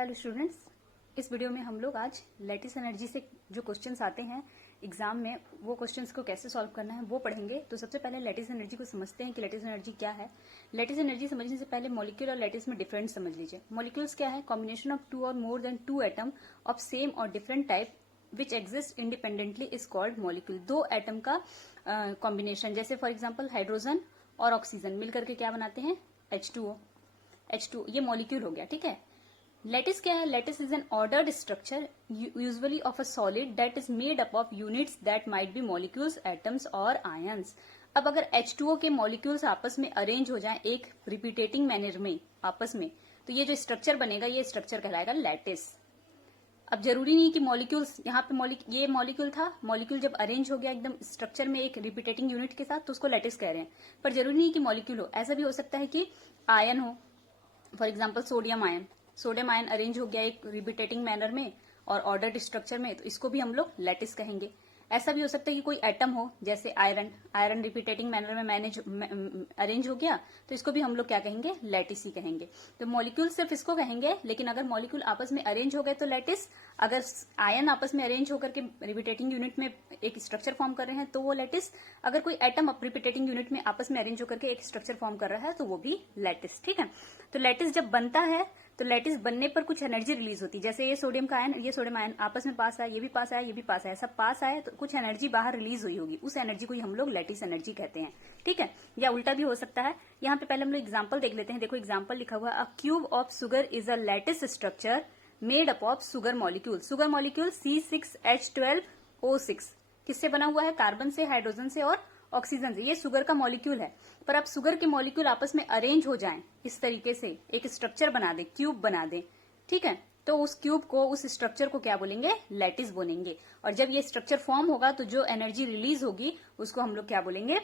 Hello students, इस video में हम लोग आज लैटिस एनर्जी से जो क्वेश्चंस आते हैं एग्जाम में वो क्वेश्चंस को कैसे सॉल्व करना है वो पढ़ेंगे। तो सबसे पहले लैटिस एनर्जी को समझते हैं कि लैटिस एनर्जी क्या है। लैटिस एनर्जी समझने से पहले मॉलिक्यूल और लैटिस में डिफरेंस समझ लीजिए। मॉलिक्यूल्स क्या है? कॉम्बिनेशन ऑफ टू और more than two atom of same और different type which exist independently is called molecule. दो एटम का कॉम्बिनेशन, जैसे फॉर एग्जाम्पल हाइड्रोजन और ऑक्सीजन मिलकर के क्या बनाते हैं? H2O, ये मॉलिक्यूल हो गया। ठीक है। लैटिस क्या है? Lattice is an ordered structure usually of a solid that is made up of units that might be molecules, atoms और आयंस। अब अगर H2O के मॉलिक्यूल्स आपस में अरेंज हो जाएं एक रिपीटेटिंग मैनर में आपस में, तो ये जो स्ट्रक्चर बनेगा ये स्ट्रक्चर कहलाएगा लैटिस। अब जरूरी नहीं कि मॉलिक्यूल्स, यहाँ पे ये मॉलिक्यूल था, मॉलिक्यूल जब अरेंज हो गया एकदम स्ट्रक्चर में एक रिपीटेटिंग यूनिट के साथ तो उसको लैटिस कह रहे हैं। पर जरूरी नहीं कि मॉलिक्यूल हो, ऐसा भी हो सकता है कि आयन हो। For example sodium ion arrange हो गया एक रिपीटेटिंग मैनर में और ऑर्डर्ड स्ट्रक्चर में, तो इसको भी हम लोग लैटिस कहेंगे। ऐसा भी हो सकता है कि कोई एटम हो, जैसे आयरन रिपीटेटिंग मैनर में अरेंज हो गया, तो इसको भी हम लोग क्या कहेंगे? लैटिस ही कहेंगे। तो मॉलिक्यूल सिर्फ इसको कहेंगे, लेकिन अगर मॉलिक्यूल आपस में अरेंज हो गए तो लैटिस, अगर आयन आपस में अरेंज होकर के रिपीटेटिंग यूनिट में एक स्ट्रक्चर फॉर्म कर रहे हैं तो वो लैटिस, अगर कोई एटम रिपीटेटिंग यूनिट में आपस में अरेंज होकर के एक स्ट्रक्चर फॉर्म कर रहा है तो वो भी लैटिस। ठीक है। तो लैटिस जब बनता है तो लैटिस बनने पर कुछ एनर्जी रिलीज होती है। जैसे ये सोडियम आयन आपस में पास आया, ये भी पास आया, ये भी पास आया, सब पास आया, तो कुछ एनर्जी बाहर रिलीज हुई होगी, उस एनर्जी को ही हम लोग लैटिस एनर्जी कहते हैं। ठीक है। या उल्टा भी हो सकता है। यहाँ पे पहले हम लोग एग्जाम्पल देख लेते हैं। देखो एग्जाम्पल लिखा हुआ, अ cube of sugar is a lattice structure made up of sugar molecule. Sugar molecule C6H12O6 किससे बना हुआ है? कार्बन से, हाइड्रोजन से और ऑक्सीजन से। ये शुगर का मॉलिक्यूल है। पर अब शुगर के मॉलिक्यूल आपस में अरेंज हो जाएं इस तरीके से, एक स्ट्रक्चर बना दे, क्यूब बना दे। ठीक है। तो उस क्यूब को, उस स्ट्रक्चर को क्या बोलेंगे? लैटिस बोलेंगे। और जब ये स्ट्रक्चर फॉर्म होगा तो जो एनर्जी रिलीज होगी उसको हम लोग क्या बोलेंगे?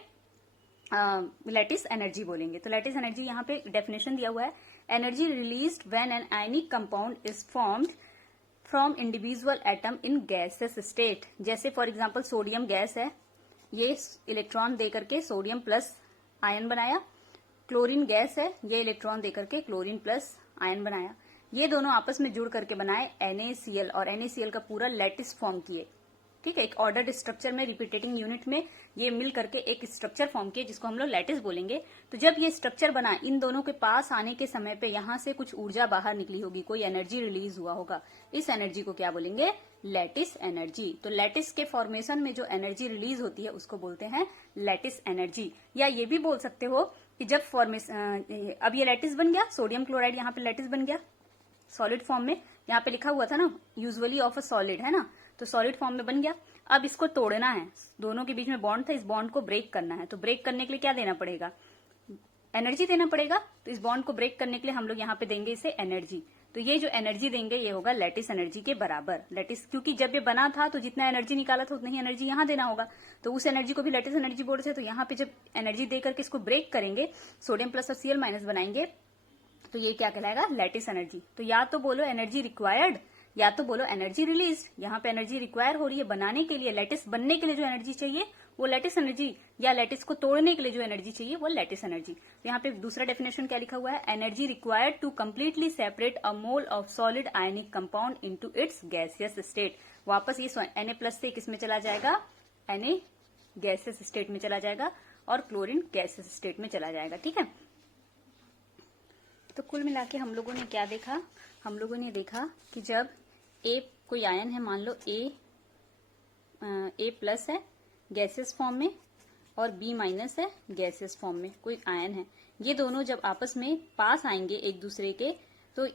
लैटिस एनर्जी बोलेंगे। तो लैटिस एनर्जी यहाँ पे डेफिनेशन दिया हुआ है, energy released when an ionic compound is formed from individual atom in gases state. जैसे फॉर एग्जाम्पल सोडियम गैस है, ये इलेक्ट्रॉन देकर के सोडियम प्लस आयन बनाया। क्लोरीन गैस है, ये इलेक्ट्रॉन देकर के क्लोरीन प्लस आयन बनाया। ये दोनों आपस में जुड़ करके बनाए NaCl, और NaCl का पूरा लैटिस फॉर्म किए। ठीक है। एक ऑर्डर्ड स्ट्रक्चर में, रिपीटेटिंग यूनिट में ये मिल करके एक स्ट्रक्चर फॉर्म किए जिसको हम लोग लैटिस बोलेंगे। तो जब ये स्ट्रक्चर बना, इन दोनों के पास आने के समय पे यहाँ से कुछ ऊर्जा बाहर निकली होगी, कोई एनर्जी रिलीज हुआ होगा, इस एनर्जी को क्या बोलेंगे? Lattice energy. तो लैटिस के फॉर्मेशन में जो एनर्जी रिलीज होती है उसको बोलते हैं लैटिस एनर्जी। या ये भी बोल सकते हो कि जब फॉर्मेशन, अब ये लैटिस बन गया, सोडियम क्लोराइड यहाँ पे लैटिस बन गया सॉलिड फॉर्म में। यहाँ पे लिखा हुआ था ना यूजुअली ऑफ अ सॉलिड, है ना, तो सॉलिड फॉर्म में बन गया। अब इसको तोड़ना है, दोनों के बीच में बॉन्ड था, इस बॉन्ड को ब्रेक करना है। तो ब्रेक करने के लिए क्या देना पड़ेगा? एनर्जी देना पड़ेगा। तो इस बॉन्ड को ब्रेक करने के लिए हम लोग यहाँ पे देंगे इसे एनर्जी। तो ये जो एनर्जी देंगे ये होगा लैटिस एनर्जी के बराबर। लैटिस, क्योंकि जब ये बना था तो जितना एनर्जी निकाला था उतना ही एनर्जी यहाँ देना होगा, तो उस एनर्जी को भी लैटिस एनर्जी बोलते हैं। तो यहाँ पे जब एनर्जी देकर के इसको ब्रेक करेंगे, सोडियम प्लस और Cl माइनस बनाएंगे, तो ये क्या कहलाएगा? Lattice energy. तो या तो बोलो एनर्जी रिक्वायर्ड या तो बोलो एनर्जी रिलीज। यहाँ पे एनर्जी रिक्वायर हो रही है बनाने के लिए, लैटिस बनने के लिए जो एनर्जी चाहिए वो लैटिस एनर्जी, या लैटिस को तोड़ने के लिए जो एनर्जी चाहिए वो लैटिस एनर्जी। तो यहाँ पे दूसरा डेफिनेशन क्या लिखा हुआ है? Energy required to completely separate a mole of solid ionic compound into its gaseous state. वापस ये Na+ से किसमें चला जाएगा? Na गैसियस स्टेट में चला जाएगा और क्लोरीन गैसियस स्टेट में चला जाएगा। ठीक है। तो कुल मिला के हम लोगों ने क्या देखा? हम लोगों ने देखा कि जब कोई आयन है, मान लो A+ है गैसियस फॉर्म में और B- है गैसियस फॉर्म में, कोई आयन है, ये दोनों जब आपस में पास आएंगे एक दूसरे के तो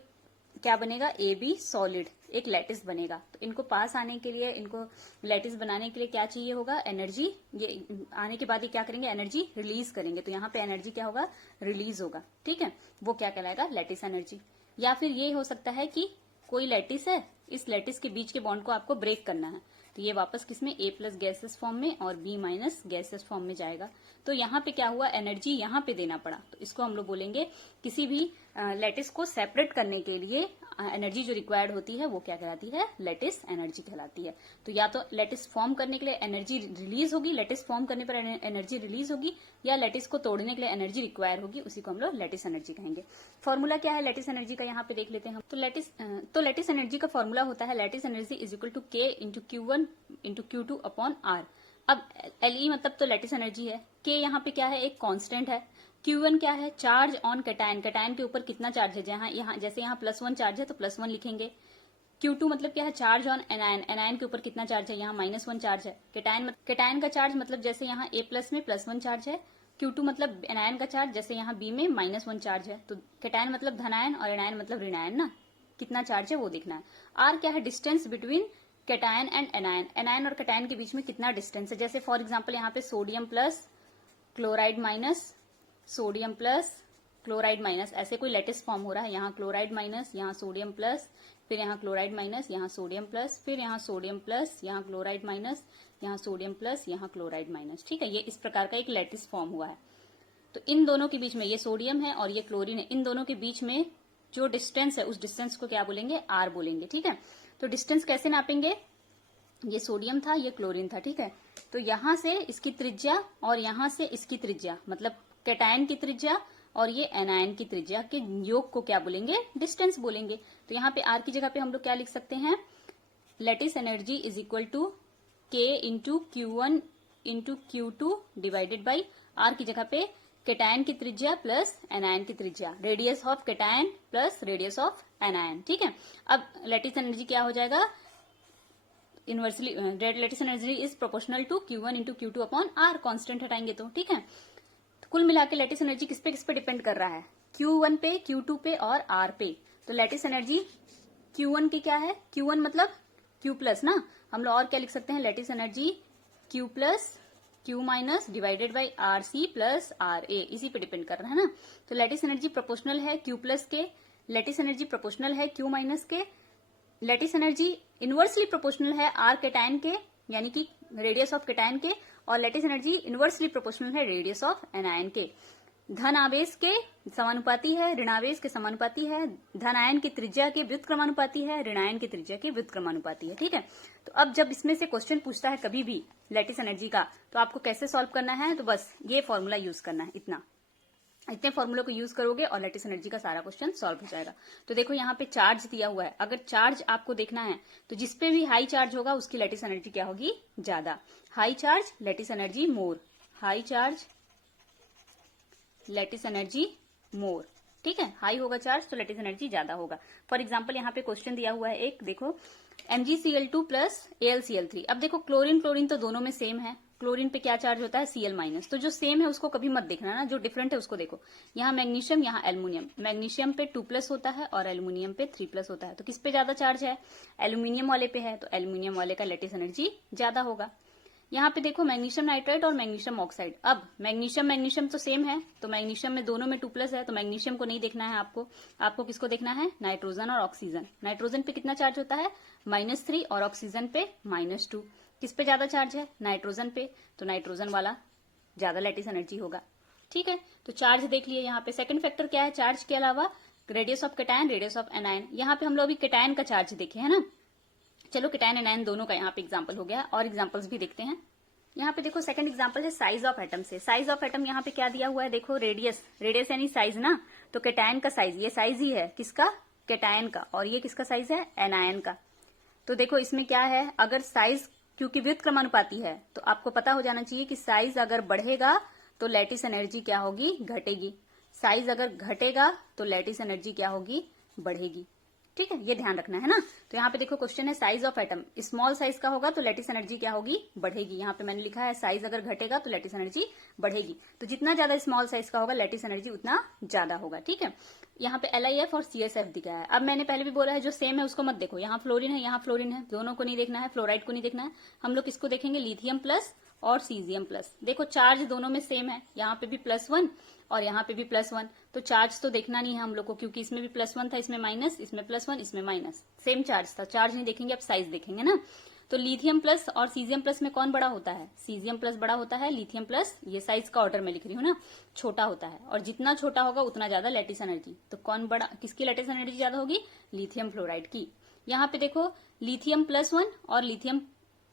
क्या बनेगा? AB सॉलिड, एक लैटिस बनेगा। तो इनको पास आने के लिए, इनको लैटिस बनाने के लिए क्या चाहिए होगा? एनर्जी। ये आने के बाद ये क्या करेंगे? एनर्जी रिलीज करेंगे। तो यहाँ पे एनर्जी क्या होगा? रिलीज होगा। ठीक है। वो क्या कहलाएगा? Lattice energy. या फिर ये हो सकता है कि कोई लैटिस है, इस लैटिस के बीच के बॉन्ड को आपको ब्रेक करना है, तो ये वापस किसमें? A+ गैसेस फॉर्म में और B- गैसेस फॉर्म में जाएगा। तो यहाँ पे क्या हुआ? एनर्जी यहाँ पे देना पड़ा। तो इसको हम लोग बोलेंगे, किसी भी लैटिस को सेपरेट करने के लिए एनर्जी जो रिक्वायर्ड होती है वो क्या कहलाती है, लेटिस एनर्जी कहलाती है। तो या तो लेटिस फॉर्म करने के लिए एनर्जी रिलीज होगी, लेटिस फॉर्म करने पर एनर्जी रिलीज होगी, या लेटिस को तोड़ने के लिए एनर्जी रिक्वायर होगी, उसी को हम लोग लेटिस एनर्जी कहेंगे। फॉर्मूला क्या है लेटिस एनर्जी का, यहाँ पे देख लेते हैं हम। तो लेटिस एनर्जी का फॉर्मूला होता है lattice energy is equal to K into Q1 into Q2 upon R। अब Le मतलब तो लेटिस एनर्जी है, K यहाँ पे क्या है, एक कांस्टेंट है, Q1 क्या है, चार्ज ऑन कैटायन, कैटायन के ऊपर कितना चार्ज है, यहाँ जैसे यहाँ +1 चार्ज है तो +1 लिखेंगे। Q2 मतलब क्या है, चार्ज ऑन एनायन, एनायन के ऊपर कितना चार्ज है, यहाँ -1 चार्ज है। कैटायन का चार्ज मतलब जैसे यहाँ A+ में +1 चार्ज है, Q2 मतलब एनायन का चार्ज जैसे यहाँ B में -1 चार्ज है। तो कैटायन मतलब धनायन और एनायन मतलब ऋणायन ना, कितना चार्ज है वो देखना है। R क्या है, distance between cation and anion, anion और कैटायन के बीच में कितना डिस्टेंस है। जैसे फॉर एग्जाम्पल यहाँ पे sodium plus chloride minus, sodium plus chloride minus, ऐसे कोई लेटिस फॉर्म हो रहा है, यहाँ क्लोराइड माइनस, यहाँ सोडियम प्लस, फिर यहाँ क्लोराइड माइनस, यहाँ सोडियम प्लस, फिर यहाँ सोडियम प्लस, यहाँ क्लोराइड माइनस, यहाँ सोडियम प्लस, यहाँ क्लोराइड माइनस। ठीक है, ये इस प्रकार का एक लेटिस फॉर्म हुआ है। तो इन दोनों के बीच में, ये सोडियम है और ये क्लोरीन है, इन दोनों के बीच में जो डिस्टेंस है उस डिस्टेंस को क्या बोलेंगे, आर बोलेंगे। ठीक है, तो डिस्टेंस कैसे नापेंगे, ये सोडियम था, ये क्लोरीन था। ठीक है, तो यहां से इसकी त्रिज्या और यहां से इसकी त्रिज्या, मतलब कैटायन की त्रिज्या और ये एनायन की त्रिज्या के योग को क्या बोलेंगे, डिस्टेंस बोलेंगे। तो यहाँ पे आर की जगह पे हम लोग क्या लिख सकते हैं, lattice energy is equal to K into Q1 into Q2 divided by R की जगह पे कैटायन की त्रिज्या प्लस एनायन की त्रिज्या, radius of cation plus radius of anion. ठीक है, अब लेटिस एनर्जी क्या हो जाएगा, inversely lattice energy is proportional to Q1 into Q2 upon R, constant हटाएंगे तो। ठीक है, तो कुल मिला के लेटिस एनर्जी किस पे डिपेंड कर रहा है, Q1 पे, Q2 पे और R पे। तो लेटिस एनर्जी Q1 की क्या है, Q1 मतलब Q प्लस ना, हम लोग और क्या लिख सकते हैं, lattice energy Q plus Q minus divided by RC plus RA, इसी पे डिपेंड कर रहा है ना। तो लेटिस एनर्जी प्रोपोर्शनल है Q प्लस के, लेटिस एनर्जी प्रोपोर्शनल है Q माइनस के, लेटिस एनर्जी इनवर्सली प्रोपोर्शनल है R कैटायन के, यानी कि रेडियस ऑफ कैटायन के, और लेटिस एनर्जी इनवर्सली प्रोपोर्शनल है रेडियस ऑफ एनायन के। धन आवेश के समानुपाती है, ऋणावेश के समानुपाती है, धन आयन की त्रिज्या के व्युत्क्रमानुपाती है, ऋणायन की त्रिज्या के व्युत्क्रमानुपाती है। ठीक है, तो अब जब इसमें से क्वेश्चन पूछता है कभी भी लेटिस एनर्जी का, तो आपको कैसे सॉल्व करना है, तो बस ये फॉर्मूला यूज करना है, इतने फॉर्मूले को यूज करोगे और लेटिस एनर्जी का सारा क्वेश्चन सॉल्व हो जाएगा। तो देखो यहाँ पे चार्ज दिया हुआ है, अगर चार्ज आपको देखना है तो जिसपे भी हाई चार्ज होगा उसकी लेटिस एनर्जी क्या होगी, ज्यादा। हाई चार्ज लेटिस एनर्जी मोर, हाई चार्ज लेटिस एनर्जी मोर। ठीक है, हाई होगा चार्ज तो लेटिस एनर्जी ज्यादा होगा। फॉर एग्जाम्पल यहाँ पे क्वेश्चन दिया हुआ है एक, देखो MgCl2 प्लस AlCl3। अब देखो क्लोरीन तो दोनों में सेम है, क्लोरीन पे क्या चार्ज होता है, Cl माइनस, तो जो सेम है उसको कभी मत देखना ना, जो डिफरेंट है उसको देखो। यहाँ मैग्नीशियम, यहाँ एल्यूमिनियम, मैग्नीशियम पे 2+ होता है और एल्यूमिनियम पे 3+ होता है, तो किस पे ज्यादा चार्ज है, एल्यूमिनियम वाले पे है, तो एल्यूमिनियम वाले का लेटिस एनर्जी ज्यादा होगा। यहाँ पे देखो मैग्नीशियम नाइट्राइड और मैग्नीशियम ऑक्साइड, अब मैग्नीशियम तो सेम है, तो मैग्नीशियम में दोनों में 2+ है, तो मैग्नीशियम को नहीं देखना है आपको किसको देखना है, नाइट्रोजन और ऑक्सीजन। नाइट्रोजन पे कितना चार्ज होता है, -3 और ऑक्सीजन पे -2। किस पे ज्यादा चार्ज है, नाइट्रोजन पे, तो नाइट्रोजन वाला ज्यादा लेटिस एनर्जी होगा। ठीक है, तो चार्ज देख लिए। यहाँ पे सेकंड फैक्टर क्या है, चार्ज के अलावा radius of cation, radius of anion. यहाँ पे हम लोग अभी कैटायन का चार्ज देखे है ना, चलो कैटायन एनायन दोनों का यहाँ पे एग्जाम्पल हो गया, और एग्जाम्पल्स भी देखते हैं। यहाँ पे देखो सेकंड एग्जाम्पल है साइज ऑफ एटम से। साइज ऑफ एटम यहाँ पे क्या दिया हुआ है, देखो रेडियस यानी साइज ना, तो कैटायन का साइज, ये साइज ही है किसका, कैटायन का, और ये किसका साइज है, एनायन का। तो देखो इसमें क्या है, अगर साइज क्योंकि व्युत्क्रमानुपाती है तो आपको पता हो जाना चाहिए कि साइज अगर बढ़ेगा तो लेटिस एनर्जी क्या होगी, घटेगी। साइज अगर घटेगा तो लेटिस एनर्जी क्या होगी, बढ़ेगी। ठीक है, ये ध्यान रखना है ना। तो यहाँ पे देखो क्वेश्चन है size of atom, small size का होगा तो लेटिस एनर्जी क्या होगी, बढ़ेगी। यहाँ पे मैंने लिखा है साइज अगर घटेगा तो लेटिस एनर्जी बढ़ेगी, तो जितना ज्यादा स्मॉल साइज का होगा लेटिस एनर्जी उतना ज्यादा होगा। ठीक है, यहाँ पे LiF और CSF दिखा है। अब मैंने पहले भी बोला है जो सेम है उसको मत देखो, यहाँ फ्लोरीन है, यहाँ फ्लोरीन है, दोनों को नहीं देखना है, फ्लोराइड को नहीं देखना है, हम लोग किसको देखेंगे, लिथियम प्लस और सीजियम प्लस। देखो चार्ज दोनों में सेम है, यहाँ पे भी +1 और यहाँ पे भी +1, तो चार्ज तो देखना नहीं है हम लोग को, क्योंकि इसमें भी +1 था, इसमें माइनस, इसमें +1, इसमें माइनस, सेम चार्ज था, चार्ज नहीं देखेंगे, अब साइज देखेंगे ना। तो लिथियम प्लस और सीजियम प्लस में कौन बड़ा होता है? सीजियम प्लस बड़ा होता है, लिथियम प्लस, ये साइज का ऑर्डर में लिख रही हूँ ना, छोटा होता है, और जितना छोटा होगा उतना ज्यादा लैटिस एनर्जी। तो कौन बड़ा, किसकी लैटिस एनर्जी ज्यादा होगी? लिथियम फ्लोराइड की। यहाँ पे देखो लिथियम +1 और लिथियम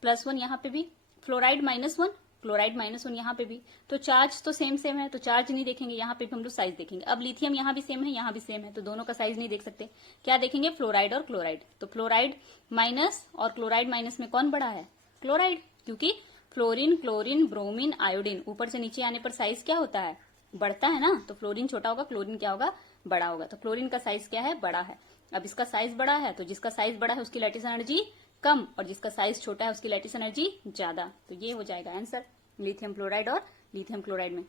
+1 यहाँ पे भी, फ्लोराइड -1, क्लोराइड -1 यहाँ पे भी। तो चार्ज तो सेम सेम है, तो चार्ज नहीं देखेंगे, यहाँ पे भी हम लोग साइज देखेंगे। अब लिथियम यहाँ भी सेम है, यहाँ भी सेम है, तो दोनों का साइज नहीं देख सकते, क्या देखेंगे? फ्लोराइड और क्लोराइड। तो फ्लोराइड माइनस और क्लोराइड माइनस में कौन बड़ा है? क्लोराइड, क्योंकि फ्लोरीन, क्लोरीन, ब्रोमीन, आयोडीन ऊपर से नीचे आने पर साइज क्या होता है? बढ़ता है ना। तो फ्लोरीन छोटा होगा, क्लोरीन क्या होगा? बड़ा होगा। तो क्लोरीन का साइज क्या है? बड़ा है। अब इसका साइज बड़ा है, तो जिसका साइज बड़ा है उसकी लैटिस एनर्जी कम, और जिसका साइज छोटा है उसकी लैटिस एनर्जी ज्यादा। तो ये हो जाएगा आंसर लिथियम फ्लोराइड और लिथियम क्लोराइड में।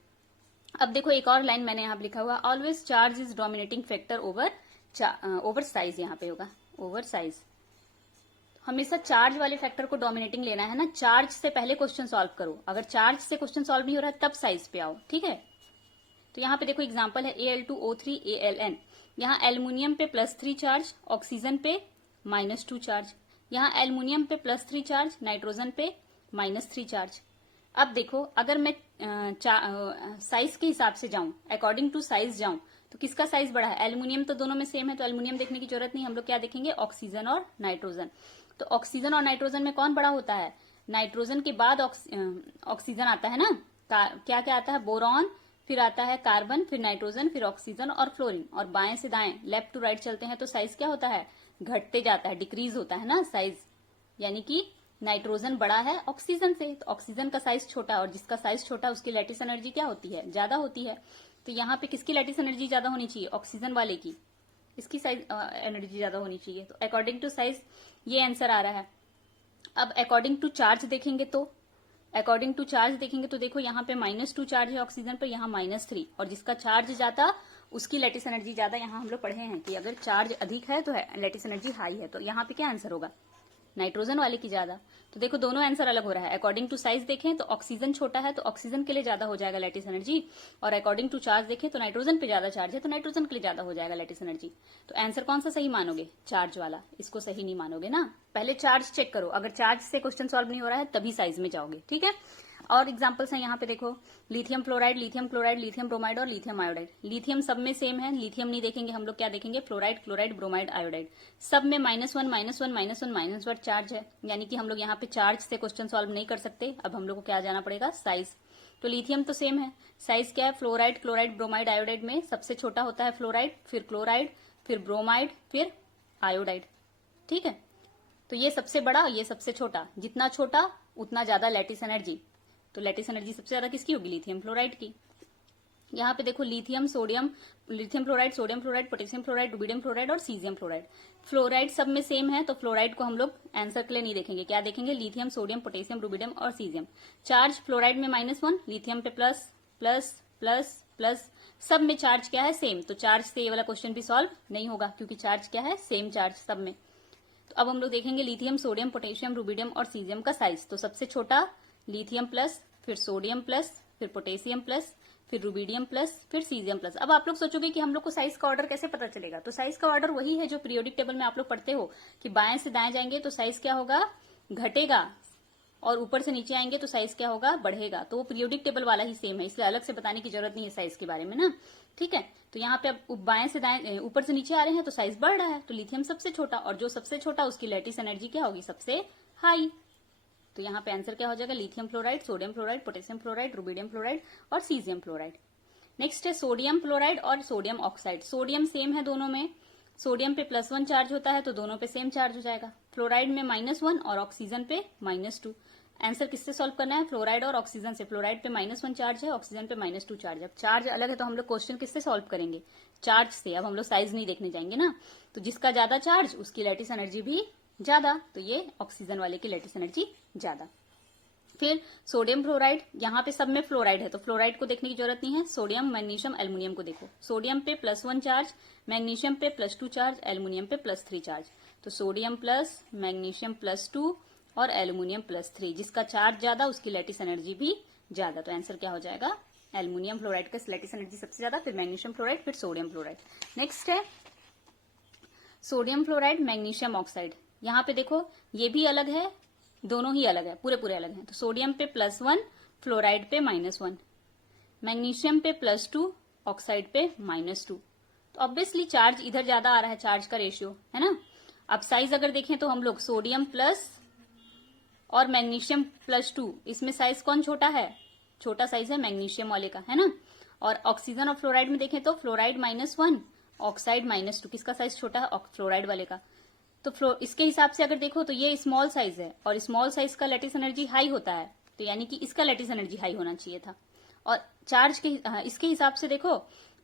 अब देखो एक और लाइन मैंने यहाँ पे लिखा हुआ, always charge is dominating factor over size, यहाँ पे होगा ओवर साइज। हमेशा चार्ज वाले फैक्टर को डोमिनेटिंग लेना है ना, चार्ज से पहले क्वेश्चन सॉल्व करो। अगर चार्ज से क्वेश्चन सॉल्व नहीं हो रहा है तब साइज पे आओ, ठीक है। तो यहाँ पे देखो एग्जांपल है Al2O3 ALN, यहाँ एल्युमिनियम पे +3 चार्ज, ऑक्सीजन पे -2 चार्ज, यहाँ एल्युमिनियम पे +3 चार्ज, नाइट्रोजन पे -3 चार्ज। अब देखो अगर मैं साइज के हिसाब से जाऊं, अकॉर्डिंग टू साइज जाऊं, तो किसका साइज बड़ा है? एल्युमिनियम तो दोनों में सेम है, तो एल्युमिनियम देखने की जरूरत नहीं, हम लोग क्या देखेंगे? ऑक्सीजन और नाइट्रोजन। तो ऑक्सीजन और नाइट्रोजन में कौन बड़ा होता है? नाइट्रोजन के बाद ऑक्सीजन आता है ना। क्या क्या आता है? बोरॉन, फिर आता है कार्बन, फिर नाइट्रोजन, फिर ऑक्सीजन और फ्लोरीन। और बाएं से दाएं, लेफ्ट टू राइट चलते हैं तो साइज क्या होता है? घटते जाता है, डिक्रीज होता है ना साइज। यानी कि नाइट्रोजन बड़ा है ऑक्सीजन से, तो ऑक्सीजन का साइज छोटा, और जिसका साइज छोटा उसकी लैटिस एनर्जी क्या होती है? ज्यादा होती है। तो यहाँ पे किसकी लैटिस एनर्जी ज्यादा होनी चाहिए? ऑक्सीजन वाले की, इसकी साइज एनर्जी ज्यादा होनी चाहिए। तो अकॉर्डिंग टू साइज ये आंसर आ रहा है। अब अकॉर्डिंग टू चार्ज देखेंगे तो देखो यहाँ पे -2 चार्ज है ऑक्सीजन पर, यहाँ -3, और जिसका चार्ज ज्यादा उसकी लैटिस एनर्जी ज्यादा। यहाँ हम लोग पढ़े हैं कि अगर चार्ज अधिक है तो लैटिस एनर्जी हाई है, तो यहाँ पे क्या आंसर होगा? नाइट्रोजन वाले की ज्यादा। तो देखो दोनों आंसर अलग हो रहा है। अकॉर्डिंग टू साइज देखें तो ऑक्सीजन छोटा है, तो ऑक्सीजन के लिए ज्यादा हो जाएगा लैटिस एनर्जी, और अकॉर्डिंग टू चार्ज देखें तो नाइट्रोजन पे ज्यादा चार्ज है, तो नाइट्रोजन के लिए ज्यादा हो जाएगा लैटिस एनर्जी। तो आंसर कौन सा सही मानोगे? चार्ज वाला। इसको सही नहीं मानोगे ना, पहले चार्ज चेक करो, अगर चार्ज से क्वेश्चन सॉल्व नहीं हो रहा है तभी साइज में जाओगे, ठीक है। और एग्जांपल्स हैं यहाँ पे देखो, lithium fluoride, lithium chloride, lithium bromide और लिथियम आयोडाइड। लिथियम सब में सेम है, लिथियम नहीं देखेंगे हम लोग, क्या देखेंगे? Fluoride, chloride, bromide, iodide. सब में -1 चार्ज है, यानी कि हम लोग यहाँ पे चार्ज से क्वेश्चन सॉल्व नहीं कर सकते। अब हम लोग को क्या जाना पड़ेगा? साइज। तो लिथियम तो सेम है, साइज क्या है? फ्लोराइड, क्लोराइड, ब्रोमाइड, आयोडाइड में सबसे छोटा होता है फ्लोराइड, फिर क्लोराइड, फिर ब्रोमाइड, फिर आयोडाइड, ठीक है। तो ये सबसे बड़ा, ये सबसे छोटा, जितना छोटा उतना ज्यादा लैटिस एनर्जी। तो लैटिस एनर्जी सबसे ज्यादा किसकी होगी? लिथियम फ्लोराइड की। यहाँ पे देखो lithium fluoride, sodium fluoride, potassium fluoride, rubidium fluoride और सीजियम फ्लोराइड। फ्लोराइड सब में सेम है, तो फ्लोराइड को हम लोग आंसर के लिए नहीं देखेंगे, क्या देखेंगे? लिथियम, सोडियम, पोटेशियम, रुबिडियम और सीजियम। चार्ज फ्लोराइड में -1, लिथियम पे प्लस प्लस प्लस प्लस, सब में चार्ज क्या है? सेम। तो चार्ज से ये वाला क्वेश्चन भी सॉल्व नहीं होगा, क्योंकि चार्ज क्या है? सेम चार्ज सब में। तो अब हम लोग देखेंगे लिथियम, सोडियम, पोटेशियम, रुबिडियम और सीजियम का साइज। तो सबसे छोटा लिथियम प्लस, फिर सोडियम प्लस, फिर पोटेशियम प्लस, फिर रुबिडियम प्लस, फिर सीजियम प्लस। अब आप लोग सोचोगे कि हम लोग को साइज का ऑर्डर कैसे पता चलेगा? तो साइज का ऑर्डर वही है जो पीरियोडिक टेबल में आप लोग पढ़ते हो, कि बाएं से दाएं जाएंगे तो साइज क्या होगा? घटेगा, और ऊपर से नीचे आएंगे तो साइज क्या होगा? बढ़ेगा। तो वो पीरियोडिक टेबल वाला ही सेम है, इसलिए अलग से बताने की जरूरत नहीं है साइज के बारे में ना, ठीक है। तो यहाँ पे अब बाएं से दाएं, ऊपर से नीचे आ रहे हैं तो साइज बढ़ रहा है, तो लिथियम सबसे छोटा, और जो सबसे छोटा उसकी लैटिस एनर्जी क्या होगी? सबसे हाई। तो यहाँ पे आंसर क्या हो जाएगा? Lithium fluoride, sodium fluoride, potassium fluoride, rubidium fluoride और सीजियम फ्लोराइड। नेक्स्ट है सोडियम फ्लोराइड और सोडियम ऑक्साइड। सोडियम सेम है दोनों में, सोडियम पे +1 चार्ज होता है, तो दोनों पे सेम चार्ज हो जाएगा। फ्लोराइड में -1 और ऑक्सीजन पे -2। आंसर किससे सॉल्व करना है? फ्लोराइड और ऑक्सीजन से। फ्लोराइड पे -1 चार्ज है, ऑक्सीजन पे -2 चार्ज है। अब चार्ज अलग है तो हम लोग क्वेश्चन किससे सॉल्व करेंगे? चार्ज से। अब हम लोग साइज नहीं देखने जाएंगे ना, तो जिसका ज्यादा चार्ज उसकी लैटिस एनर्जी भी ज्यादा, तो ये ऑक्सीजन वाले की लैटिस एनर्जी ज्यादा। फिर सोडियम फ्लोराइड, यहाँ पे सब में फ्लोराइड है तो फ्लोराइड को देखने की जरूरत नहीं है। सोडियम, मैग्नीशियम, एल्युमिनियम को देखो। सोडियम पे +1 चार्ज, मैग्नीशियम पे +2 चार्ज, एल्युमिनियम पे +3 चार्ज। तो सोडियम प्लस, मैग्नीशियम +2 और एल्युमिनियम +3, जिसका चार्ज ज्यादा उसकी लैटिस एनर्जी भी ज्यादा। तो आंसर क्या हो जाएगा? एल्युमिनियम फ्लोराइड का लैटिस एनर्जी सबसे ज्यादा, फिर मैग्नीशियम फ्लोराइड, फिर सोडियम फ्लोराइड। नेक्स्ट है सोडियम फ्लोराइड, मैग्नीशियम ऑक्साइड। यहाँ पे देखो ये भी अलग है, दोनों ही अलग है, पूरे पूरे अलग हैं। तो सोडियम पे +1, फ्लोराइड पे -1, मैग्नीशियम पे +2, ऑक्साइड पे -2। तो ऑब्वियसली चार्ज इधर ज्यादा आ रहा है, चार्ज का रेशियो है ना। अब साइज अगर देखें तो हम लोग सोडियम प्लस और मैग्नीशियम +2, इसमें साइज कौन छोटा है, छोटा साइज है मैग्नीशियम वाले का, है ना। और ऑक्सीजन और फ्लोराइड में देखें तो फ्लोराइड -1, ऑक्साइड -2, किसका साइज छोटा है, फ्लोराइड वाले का। तो इसके हिसाब से अगर देखो तो ये स्मॉल साइज है और स्मॉल साइज का लैटिस एनर्जी हाई होता है, तो यानी कि इसका लैटिस एनर्जी हाई होना चाहिए था। और चार्ज के इसके हिसाब से देखो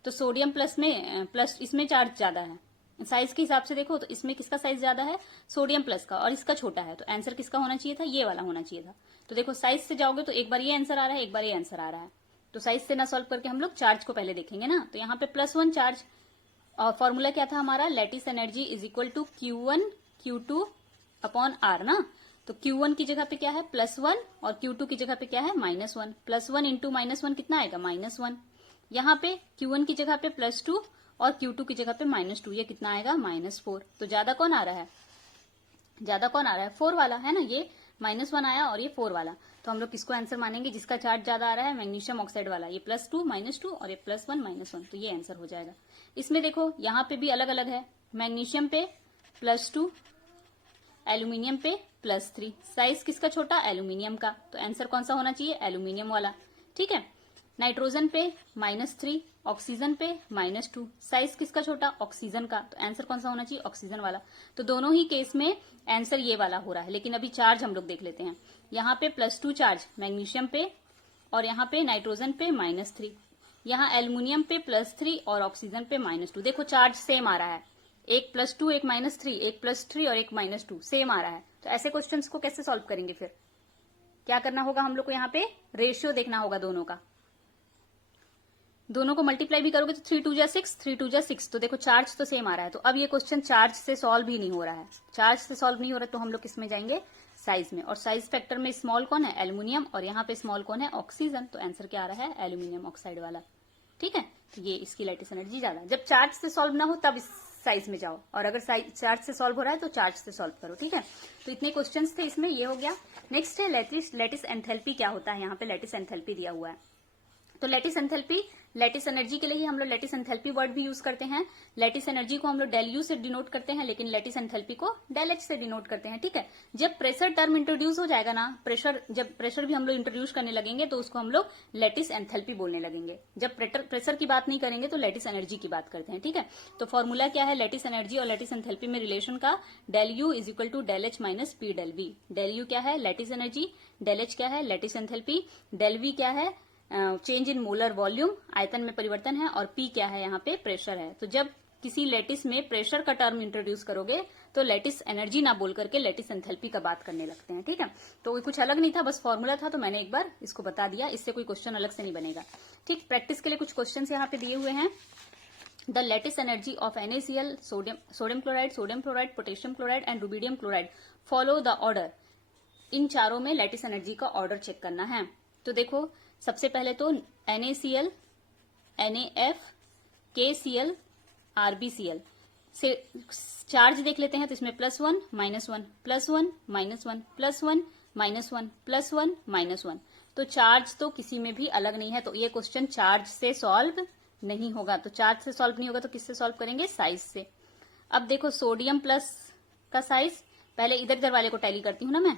तो सोडियम प्लस इसमें चार्ज ज्यादा है, साइज के हिसाब से देखो तो इसमें किसका साइज ज्यादा है, सोडियम प्लस का, और इसका छोटा है। तो आंसर किसका होना चाहिए था, ये वाला होना चाहिए था। तो देखो साइज से जाओगे तो एक बार ये आंसर आ रहा है, एक बार ये आंसर आ रहा है। तो साइज से ना सॉल्व करके हम लोग चार्ज को पहले देखेंगे ना। तो यहाँ पे +1 चार्ज, और फॉर्मूला क्या था हमारा, lattice energy is equal to Q1 Q2 upon R ना। तो Q1 की जगह पे क्या है +1 और Q2 की जगह पे क्या है -1। +1 इंटू -1 कितना आएगा, -1। यहाँ पे Q1 की जगह पे +2 और Q2 की जगह पे -2, ये कितना आएगा, -4। तो ज्यादा कौन आ रहा है, ज्यादा कौन आ रहा है, 4 वाला, है ना। ये -1 आया और ये 4 वाला। तो हम लोग किसको आंसर मानेंगे, जिसका चार्ज ज्यादा आ रहा है, मैग्नीशियम ऑक्साइड वाला। ये +2 -2 और ये +1 -1, तो ये आंसर हो जाएगा। इसमें देखो यहाँ पे भी अलग अलग है, मैग्नीशियम पे +2, एल्यूमिनियम पे +3। साइज किसका छोटा, एल्यूमिनियम का, तो आंसर कौन सा होना चाहिए, एल्यूमिनियम वाला, ठीक है। नाइट्रोजन पे -3, ऑक्सीजन पे -2, साइज किसका छोटा, ऑक्सीजन का, तो आंसर कौन सा होना चाहिए, ऑक्सीजन वाला। तो दोनों ही केस में आंसर ये वाला हो रहा है। लेकिन अभी चार्ज हम लोग देख लेते हैं। यहाँ पे +2 चार्ज मैग्नीशियम पे और यहाँ पे नाइट्रोजन पे -3, यहाँ एल्यूमिनियम पे +3 और ऑक्सीजन पे -2। देखो चार्ज सेम आ रहा है, एक +2 एक -3, एक +3 और एक -2, सेम आ रहा है। तो ऐसे क्वेश्चंस को कैसे सॉल्व करेंगे, फिर क्या करना होगा हम लोग को, यहाँ पे रेशियो देखना होगा दोनों का। दोनों को मल्टीप्लाई भी करोगे तो 3 2 जा 6, 3 2 जा 6। तो देखो चार्ज तो सेम आ रहा है। तो अब ये क्वेश्चन चार्ज से सॉल्व ही नहीं हो रहा है, चार्ज से सॉल्व नहीं हो रहा, तो हम लोग किसमें जाएंगे, साइज में। और साइज फैक्टर में स्मॉल कौन है, एल्यूमिनियम, और यहाँ पे स्मॉल कौन है, ऑक्सीजन। तो आंसर क्या आ रहा है, एल्यूमिनियम ऑक्साइड वाला, ठीक है। तो ये इसकी लैटिस एनर्जी ज्यादा। जब चार्ज से सॉल्व ना हो तब इस साइज में जाओ, और अगर चार्ज से सॉल्व हो रहा है तो चार्ज से सॉल्व करो, ठीक है। तो इतने क्वेश्चंस थे इसमें, ये हो गया। नेक्स्ट है लैटिस एंथैल्पी क्या होता है। यहाँ पे लैटिस एंथैल्पी दिया हुआ है। तो लैटिस एंथैल्पी, लैटिस एनर्जी के लिए ही हम लोग लैटिस एंथैल्पी वर्ड भी यूज करते हैं। लैटिस एनर्जी को हम लोग del U से डिनोट करते हैं, लेकिन लैटिस एंथैल्पी को del H से डिनोट करते हैं, ठीक है। जब प्रेशर टर्म इंट्रोड्यूस हो जाएगा ना, जब प्रेशर भी हम लोग इंट्रोड्यूस करने लगेंगे तो उसको हम लोग लैटिस एंथैल्पी बोलने लगेंगे। जब प्रेशर की बात नहीं करेंगे तो लैटिस एनर्जी की बात करते हैं, ठीक है। तो फॉर्मूला क्या है लैटिस एनर्जी और लैटिस एंथैल्पी में रिलेशन का, del U is equal to del H minus P del V। del U क्या है, लैटिस एनर्जी, del H क्या है, लैटिस एंथैल्पी, del V क्या है, चेंज इन मोलर वॉल्यूम, आयतन में परिवर्तन है, और P क्या है, यहाँ पे प्रेशर है। तो जब किसी लैटिस में प्रेशर का टर्म इंट्रोड्यूस करोगे तो लैटिस एनर्जी ना बोल करके लैटिस एंथैल्पी का बात करने लगते हैं, ठीक है। तो कुछ अलग नहीं था, बस फॉर्मूला था, तो मैंने एक बार इसको बता दिया, इससे कोई क्वेश्चन अलग से नहीं बनेगा, ठीक। प्रैक्टिस के लिए कुछ क्वेश्चन यहाँ पे दिए हुए हैं। The lattice energy of NaCl, sodium chloride, potassium chloride and rubidium chloride, follow the order. इन चारों में लैटिस एनर्जी का ऑर्डर चेक करना है। तो देखो सबसे पहले तो NaCl, NaF, KCl, RbCl से चार्ज देख लेते हैं। तो इसमें +1 -1 +1 -1 +1 -1 +1 -1। तो चार्ज तो किसी में भी अलग नहीं है, तो ये क्वेश्चन चार्ज से सॉल्व नहीं होगा। तो चार्ज से सॉल्व नहीं होगा तो किससे सॉल्व करेंगे, साइज से। अब देखो सोडियम प्लस का साइज, पहले इधर इधर वाले को टैली करती हूँ ना मैं,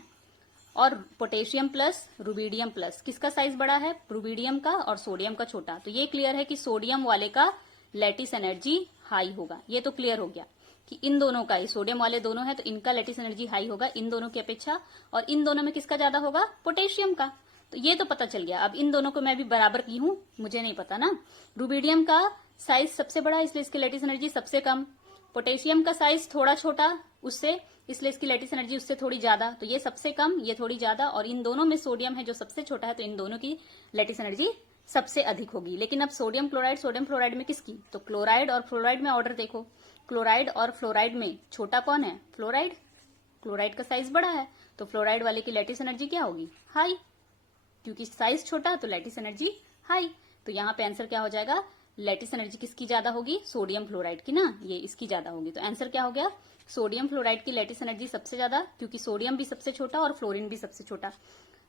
और पोटेशियम प्लस, रुबिडियम प्लस, किसका साइज बड़ा है, रुबिडियम का, और सोडियम का छोटा। तो ये क्लियर है कि सोडियम वाले का लैटिस एनर्जी हाई होगा। ये तो क्लियर हो गया कि इन दोनों का, ये सोडियम वाले दोनों है तो इनका लैटिस एनर्जी हाई होगा इन दोनों की अपेक्षा, और इन दोनों में किसका ज्यादा होगा, पोटेशियम का। तो ये तो पता चल गया। अब इन दोनों को मैं भी बराबर की हूं, मुझे नहीं पता ना। रुबिडियम का साइज सबसे बड़ा, इसलिए इसकी लैटिस एनर्जी सबसे कम। पोटेशियम का साइज थोड़ा छोटा उससे, इसलिए इसकी लैटिस एनर्जी उससे थोड़ी ज्यादा। तो ये सबसे कम, ये थोड़ी ज्यादा, और इन दोनों में सोडियम है जो सबसे छोटा है, तो इन दोनों की लैटिस एनर्जी सबसे अधिक होगी। लेकिन अब सोडियम फ्लोराइड में किसकी, तो क्लोराइड और फ्लोराइड में ऑर्डर देखो। क्लोराइड और फ्लोराइड में छोटा कौन है, फ्लोराइड। क्लोराइड का साइज बड़ा है, तो फ्लोराइड वाले की लैटिस एनर्जी क्या होगी, हाई, क्योंकि साइज छोटा तो लैटिस एनर्जी हाई। तो यहाँ पे आंसर क्या हो जाएगा, लैटिस एनर्जी किसकी ज्यादा होगी, सोडियम फ्लोराइड की ना, ये इसकी ज्यादा होगी। तो आंसर क्या हो गया, सोडियम फ्लोराइड की लैटिस एनर्जी सबसे ज्यादा, क्योंकि सोडियम भी सबसे छोटा और फ्लोरीन भी सबसे छोटा।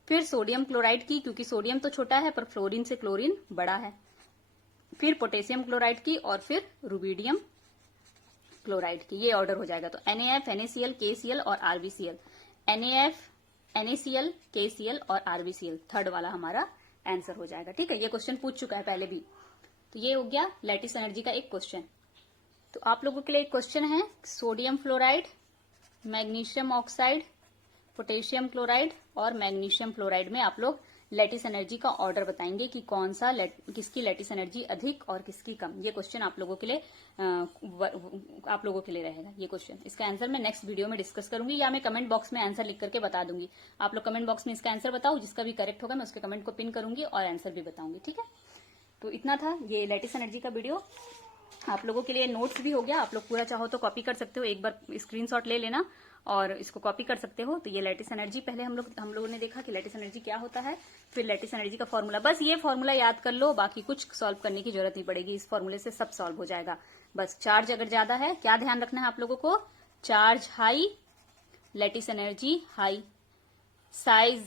फिर सोडियम क्लोराइड की, क्योंकि सोडियम तो छोटा है पर फ्लोरीन से क्लोरीन बड़ा है। फिर पोटेशियम क्लोराइड की, और फिर रुबिडियम क्लोराइड की। ये ऑर्डर हो जाएगा। तो NaF, NaCl, KCl और RbCl, NaF, NaCl, KCl और RbCl, थर्ड वाला हमारा आंसर हो जाएगा। ठीक है, ये क्वेश्चन पूछ चुका है पहले भी। तो ये हो गया लैटिस एनर्जी का एक क्वेश्चन। तो आप लोगों के लिए एक क्वेश्चन है, sodium fluoride, magnesium oxide, potassium chloride और मैग्नीशियम फ्लोराइड में आप लोग लैटिस एनर्जी का ऑर्डर बताएंगे कि कौन सा किसकी लैटिस एनर्जी अधिक और किसकी कम। ये क्वेश्चन आप लोगों के लिए रहेगा ये क्वेश्चन। इसका आंसर मैं नेक्स्ट वीडियो में डिस्कस करूंगी, या मैं कमेंट बॉक्स में आंसर लिख करके बता दूंगी। आप लोग कमेंट बॉक्स में इसका आंसर बताओ, जिसका भी करेक्ट होगा मैं उसके कमेंट को पिन करूंगी और आंसर भी बताऊंगी। ठीक है, तो इतना था ये लैटिस एनर्जी का वीडियो। आप लोगों के लिए नोट्स भी हो गया, आप लोग पूरा चाहो तो कॉपी कर सकते हो, एक बार स्क्रीनशॉट ले लेना और इसको कॉपी कर सकते हो। तो ये लैटिस एनर्जी पहले हम लोगों ने देखा कि लैटिस एनर्जी क्या होता है, फिर लैटिस एनर्जी का फॉर्मूला, बस ये फॉर्मूला याद कर लो, बाकी कुछ सॉल्व करने की जरूरत नहीं पड़ेगी, इस फॉर्मूले से सब सॉल्व हो जाएगा। बस चार्ज अगर ज्यादा है, क्या ध्यान रखना है आप लोगों को, charge high, lattice energy high, size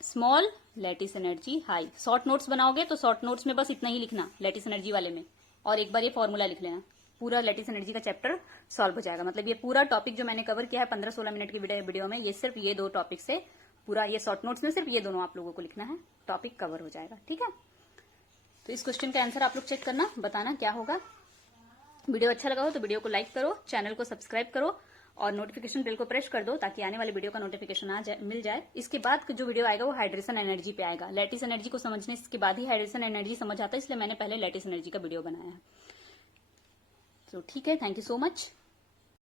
small, lattice energy high. Short notes बनाओगे तो शॉर्ट नोट्स में बस इतना ही लिखना लैटिस एनर्जी वाले में, और एक बार ये फॉर्मूला लिख लेना, पूरा लैटिस एनर्जी का चैप्टर सॉल्व हो जाएगा। मतलब ये पूरा टॉपिक जो मैंने कवर किया है 15-16 मिनट की वीडियो में, ये सिर्फ ये 2 टॉपिक से पूरा, ये शॉर्ट नोट्स में सिर्फ ये दोनों आप लोगों को लिखना है, टॉपिक कवर हो जाएगा। ठीक है, तो इस क्वेश्चन का आंसर आप लोग चेक करना, बताना क्या होगा। वीडियो अच्छा लगा हो तो वीडियो को लाइक करो, चैनल को सब्सक्राइब करो और नोटिफिकेशन बेल को प्रेस कर दो, ताकि आने वाले वीडियो का नोटिफिकेशन मिल जाए। इसके बाद जो वीडियो आएगा वो हाइड्रेशन एनर्जी पे आएगा। लैटिस एनर्जी को समझने के बाद ही हाइड्रेशन एनर्जी समझ आता है, इसलिए मैंने पहले लैटिस एनर्जी का वीडियो बनाया है। तो ठीक है, थैंक यू सो मच।